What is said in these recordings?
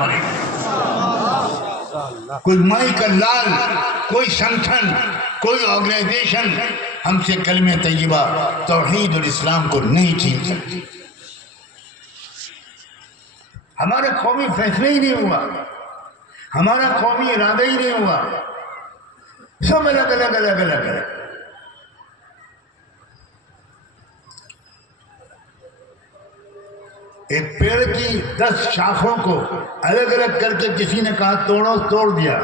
مرے گا. کوئی مائی کا لال، کوئی سنگھن، کوئی آرگنائزیشن ہم سے کلمہ طیبہ توحید اور اسلام کو نہیں چھین سکتی. ہمارا قومی فیصلہ ہی نہیں ہوا، ہمارا قومی ارادہ ہی نہیں ہوا، سب الگ الگ الگ الگ الگ. ایک پیڑ کی 10 شاخوں کو الگ الگ کر کے کسی نے کہا توڑو، توڑ دیا،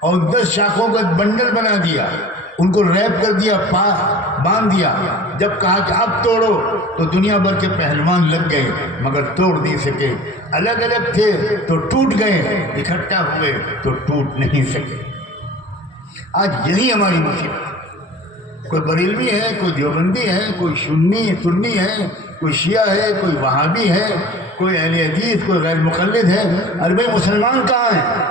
اور 10 شاخوں کو ایک بنڈل بنا دیا، ان کو ریپ کر دیا، باندھ دیا. جب کہا کہ اب توڑو تو دنیا بھر کے پہلوان لگ گئے مگر توڑ نہیں سکے. الگ الگ تھے تو ٹوٹ گئے، اکٹھا ہوئے تو ٹوٹ نہیں سکے. آج یہی ہماری مصیبت. کوئی بریلوی ہے، کوئی دیوبندی ہے، کوئی سنی ہے، کوئی شیعہ ہے، کوئی وہابی ہے، کوئی اہل حدیث، کوئی غیر مقلد ہے. ارے بھائی مسلمان کہاں ہیں؟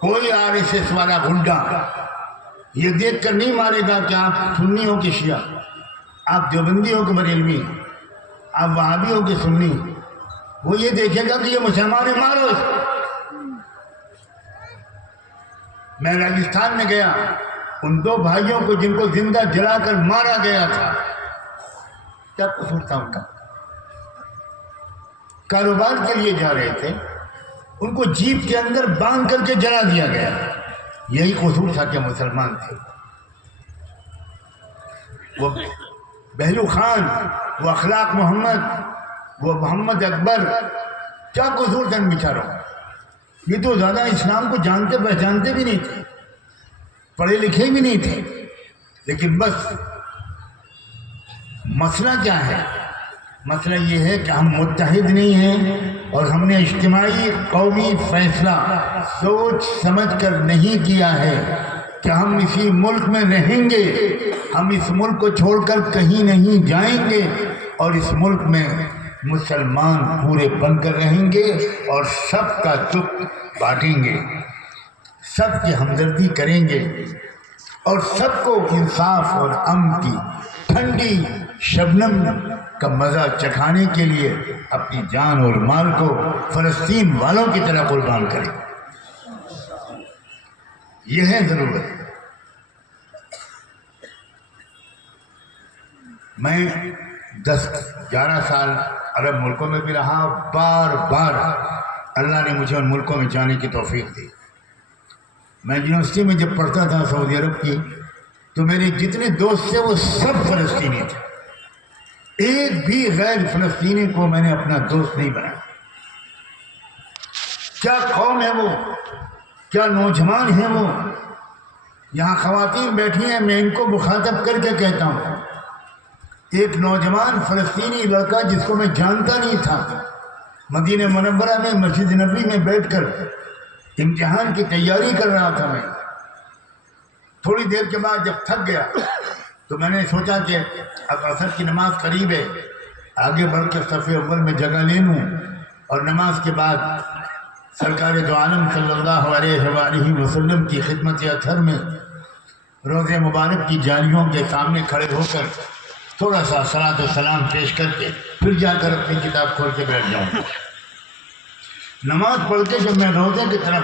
کوئی RSS والا گنڈا یہ دیکھ کر نہیں مارے گا کہ آپ سنی ہو کہ شیعہ، آپ دیوبندی ہو کہ بریلوی، آپ وہابی ہو کہ سنی. وہ یہ دیکھے گا کہ یہ مسلمان ہے، مارو اس کو. میں راجستھان میں گیا، ان 2 بھائیوں کو جن کو زندہ جلا کر مارا گیا تھا، کیا قصور تھا ان کا؟ کاروبار کے لیے جا رہے تھے، ان کو جیپ کے اندر باندھ کر کے جلا دیا گیا. یہی قصور تھا کہ مسلمان تھے. وہ بہلو خان، وہ اخلاق محمد، وہ محمد اکبر، کیا قصور تھا ان بیچاروں؟ یہ تو زیادہ اسلام کو جانتے پہچانتے بھی نہیں تھے، پڑھے لکھے بھی نہیں تھے. لیکن بس مسئلہ کیا ہے؟ مسئلہ یہ ہے کہ ہم متحد نہیں ہیں، اور ہم نے اجتماعی قومی فیصلہ سوچ سمجھ کر نہیں کیا ہے کہ ہم اسی ملک میں رہیں گے، ہم اس ملک کو چھوڑ کر کہیں نہیں جائیں گے، اور اس ملک میں مسلمان پورے بن کر رہیں گے، اور سب کا دکھ بانٹیں گے، سب کی ہمدردی کریں گے، اور سب کو انصاف اور امن کی ٹھنڈی شبنم کا مزہ چکھانے کے لیے اپنی جان اور مال کو فلسطین والوں کی طرح قربان کریں. یہ ہے ضرورت. میں 10-11 سال عرب ملکوں میں بھی رہا، بار بار اللہ نے مجھے ان ملکوں میں جانے کی توفیق دی. میں یونیورسٹی میں جب پڑھتا تھا سعودی عرب کی، تو میرے جتنے دوست تھے وہ سب فلسطینی تھے. ایک بھی غیر فلسطینی کو میں نے اپنا دوست نہیں بنایا. کیا قوم ہے وہ، کیا نوجوان ہیں وہ. یہاں خواتین بیٹھی ہیں، میں ان کو مخاطب کر کے کہتا ہوں، ایک نوجوان فلسطینی لڑکا جس کو میں جانتا نہیں تھا، مدینہ منورہ میں مسجد نبوی میں بیٹھ کر امتحان کی تیاری کر رہا تھا. میں تھوڑی دیر کے بعد جب تھک گیا تو میں نے سوچا کہ اب عصر کی نماز قریب ہے، آگے بڑھ کے صف اول میں جگہ لے لوں، اور نماز کے بعد سرکار دو عالم صلی اللہ علیہ وآلہ وسلم کی خدمت اطہر میں روض مبارک کی جالیوں کے سامنے کھڑے ہو کر تھوڑا سا صلاۃ و سلام پیش کر کے پھر جا کر اپنی کتاب کھول کے بیٹھ جاؤں. نماز پڑھ کے جب میں روضے کی طرف